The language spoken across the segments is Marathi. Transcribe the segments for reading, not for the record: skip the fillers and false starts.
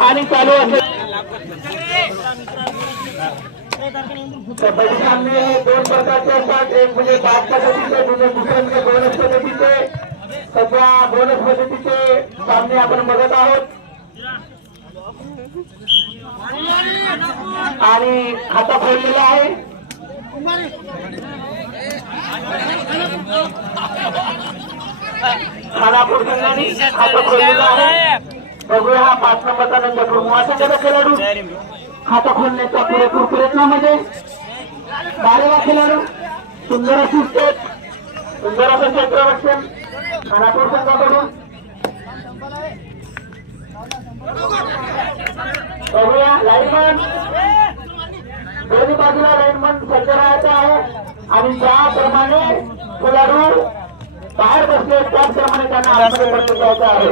आणि चालू असेल कबड्डी सामने दोन प्रकारचे असतात. एक म्हणजे बाद पद्धतीचे, दुसरे म्हणजे बोनस पद्धतीचे. सध्या बोनस पद्धतीचे सामने आपण बघत आहोत आणि खाता फोडलेला आहे. खानापूर संघाने खाता खोललेला आहे. बघूया हा 5 नंबरचा नंबर मुळाचा खेळाडू खाता खोलण्याच्या पुरेपूर प्रयत्नामध्ये. 12वा खेळाडू सुंदर अशी स्टेप, सुंदर असं क्षेत्ररक्षण खानापूर संघाकडून. बघूया लाईनमन दोन्ही बाजूला लाईनमन सज्ज राहायचं आहे आणि ज्याप्रमाणे खेळाडू बाहेर बसले त्याचप्रमाणे त्यांना आतमध्ये प्रवेश द्यायचा आहे.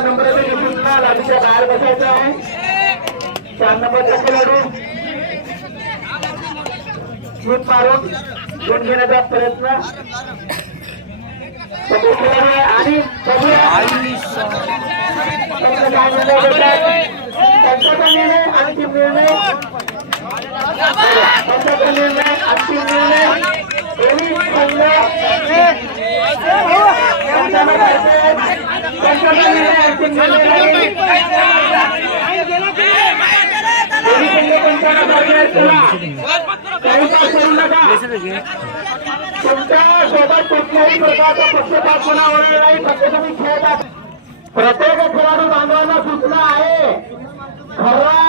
नंबर लाठीच्या बाहेर बसायचा आहे. 4 नंबरचा खेळाडू शूट मारून गुण घेण्याचा प्रयत्न आणि त्यांचा निर्णय अंतिम निर्णय, त्यांचा निर्णय अंतिम निर्णय. दोन्ही संघ त्यांचा निर्णय अंतिम निर्णय तुमच्या सोबत कुठल्याही प्रकारचा पक्षपातपणा होणार नाही. फक्त तुम्ही खेळतात. प्रत्येक खेळाडू बांधवांना सूचना आहे, खरा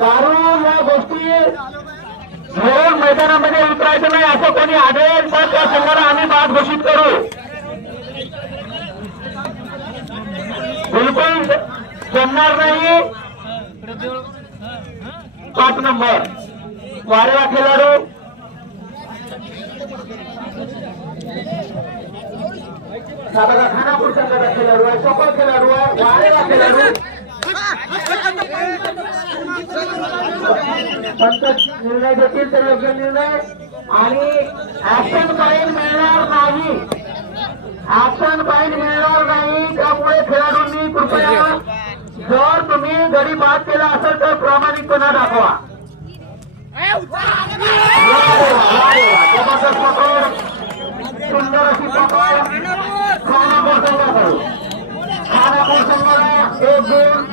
दारू या गोष्टी घेऊन मैदानामध्ये उतरायचं नाही. असं कोणी आढळेल तर त्या संघाला आम्ही बाद घोषित करू. बिलकुल जमणार नाही. 5 नंबर वारेवा खेळाडू खानापूर संघाचा खेळाडू आहे, सोपा खेळाडू आहे, वारेवा खेळाडू. निर्णय देतील तर योग्य निर्णय आणि ऍक्शन पॉईंट मिळणार नाही. ऍक्शन पॉईंट मिळणार नाही. त्यामुळे खेळाडूंनी कृपया जर तुम्ही गडी बाद केला असेल तर प्रामाणिकपणा दाखवा. सुंदर अशी पकड खानापूर संघाकडून. खानापूर संघाला 1-2.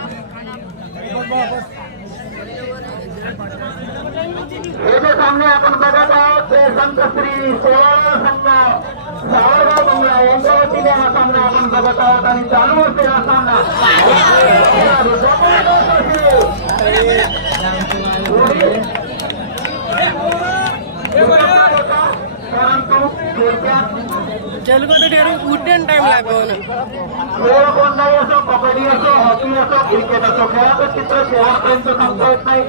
हे जे सामने आपण बघत आहोत ते संत श्री सेवा संघ सावरगाव बंगला यांच्या वतीने हा सामना आपण बघत आहोत आणि चालू असते हा सामना. उड्डाण टाइम लागो ना. खेळ कोणताही असो, कबड्डी असो, हॉकी असो, क्रिकेट असो, खेळाचं चित्र शेवटपर्यंत सांगता येत नाही.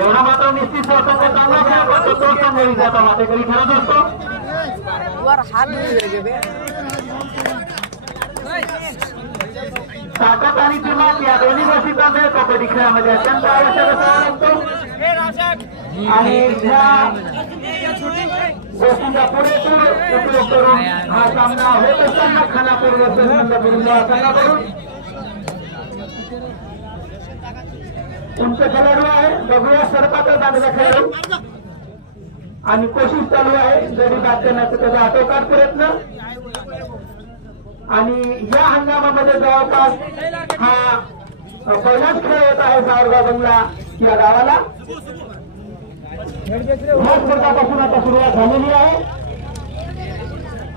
एवढा मात्र निश्चित संघ चांगला खेळ करतो तो संघ विजेता मातेकरी खेळत असतो. ताकद आणि दिमाग या दोन्ही गोष्टीचा मेळ कबड्डी खेळामध्ये अत्यंत आवश्यक असावा लागतो आणि या गोष्टीचा पुरेपूर उपयोग करून हा सामना होत असताना खानापूर संघाकडून तुमचं खेळाडू आहे. बघूया सरपात्र बांधलेला खेळाडू आणि कोशिश चालू आहे जरी बाद करण्याचा त्याचा आटोकाट प्रयत्न. आणि या हंगामामध्ये जवळपास हा पहिलाच खेळ होत आहे सावरगाव बंगला या गावाला. ह्या स्पर्धापासून आता सुरुवात झालेली आहे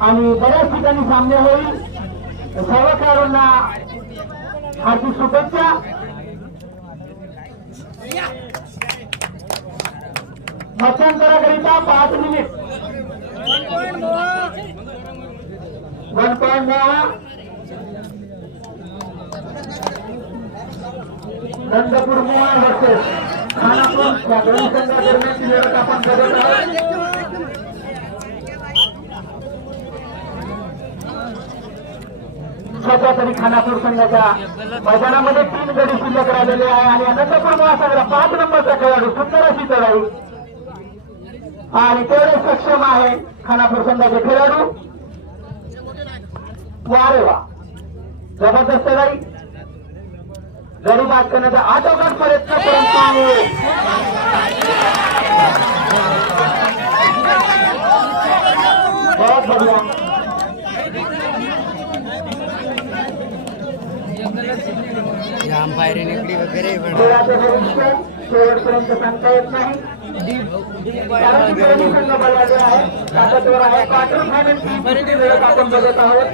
आणि बऱ्याच ठिकाणी सामने होईल. सर्व खेळाडूंना हार्दिक शुभेच्छा. मध्यंतराकरिता 5 मिनिट. 1.9 नंदपूर मोहा वर्सेस खानापूर या दोन्ही संघादरम्यानची लढत आपण बघत आहोत. सध्या तरी खानापूर संघाच्या मैदानामध्ये 3 गडी शिल्लक राहिलेले आहे आणि अनंतपूर महासंघाला 5 नंबरचा खेळाडू सुंदर अशी चढाई आणि तेवढे सक्षम आहे खानापूर संघाचे खेळाडू. वारे वा जबरदस्त चढाई गडी बाद करण्याचा आटोकाट प्रयत्न परंतु बहुत बढ़िया शेवटपर्यंत सांगता येत नाही कारण की दोन्ही संघ बळावले आहे ताकदवर आहे. क्वार्टर फायनल वेळेत आपण बघत आहोत.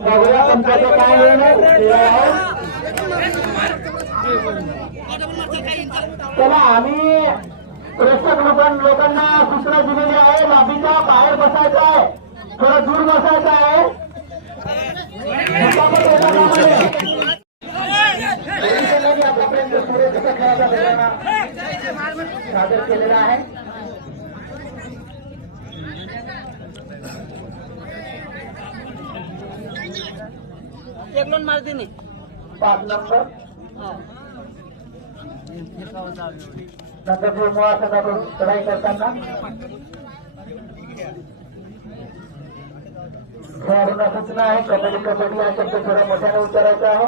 बघूया पंचाचं काय चला आम्ही प्रेक्षक लोकांना सूचना दिलेली आहे. लॉबीच्या बाहेर बसायचं आहे, थोडं दूर बसायचं आहे. आतापर्यंत सुरेखचा खेळाचा वेगाने सादर केलेला आहे. एक लोन मारते नाही 5 नंबर नंतरपूर मुळासंघाकडून चढाई करताना खेळाडूंना सूचना आहे. कबड्डी हा शब्द थोडा मोठ्याने उच्चारायचा आहे.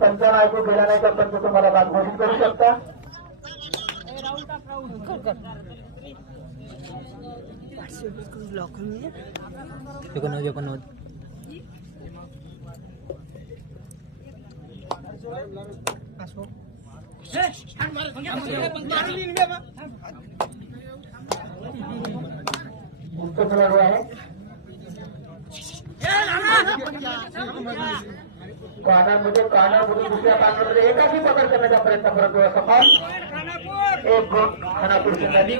पंचांना ऐकू गेला नाही तर पंच तुम्हाला बाद घोषित करू शकता. उंच खेळाडू आहे. कानामध्ये दुसऱ्या कानामध्ये एकाची पकड करण्याचा प्रयत्न करतो सफल. एक गुण खानापूर संघाने.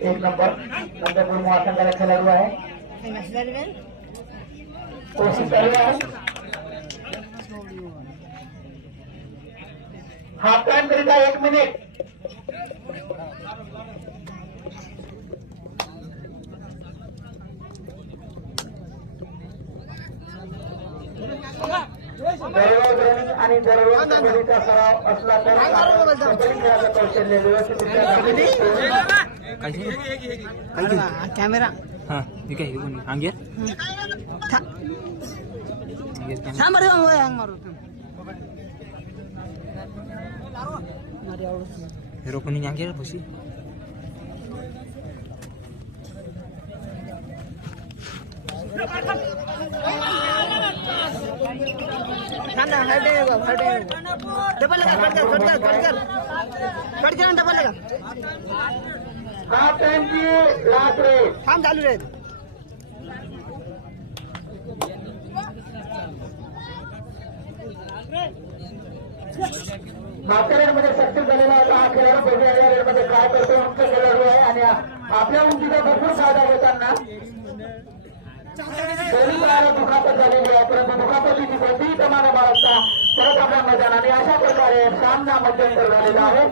एक नंबर नंतरपूर महासंघाला खेळाडू आहे. कोशिश चालू आहे. हाफ टाइम करिता 1 मिनिट. दररोज रनिंग आणि दररोज कबड्डीचा सराव असला तर कबड्डी खेळाचं कौशल्य व्यवस्थितरित्या कॅमेरा हाँ ठीक है अंगेर Hero kuning angger apa sih? ठंडा हटे डबल लगा कट कर डबल लगा. हाफ टाइम की लास्ट रेस थांब चालू रे. मागच्या रेडमध्ये सक्सेस झालेला होता हा खेळाडू. पहिल्या रेडमध्ये काय करतो उंच खेळाडू आहे आणि आपल्या उंचीचा भरपूर फायदा होताना दोन्ही पायाला दुखापत झालेली आहे. परंतु दुखापतीची कोणतीही प्रमाणे बाळगता परत आपल्या मैदानाने अशा प्रकारे सामना मध्यंतर झालेला आहे.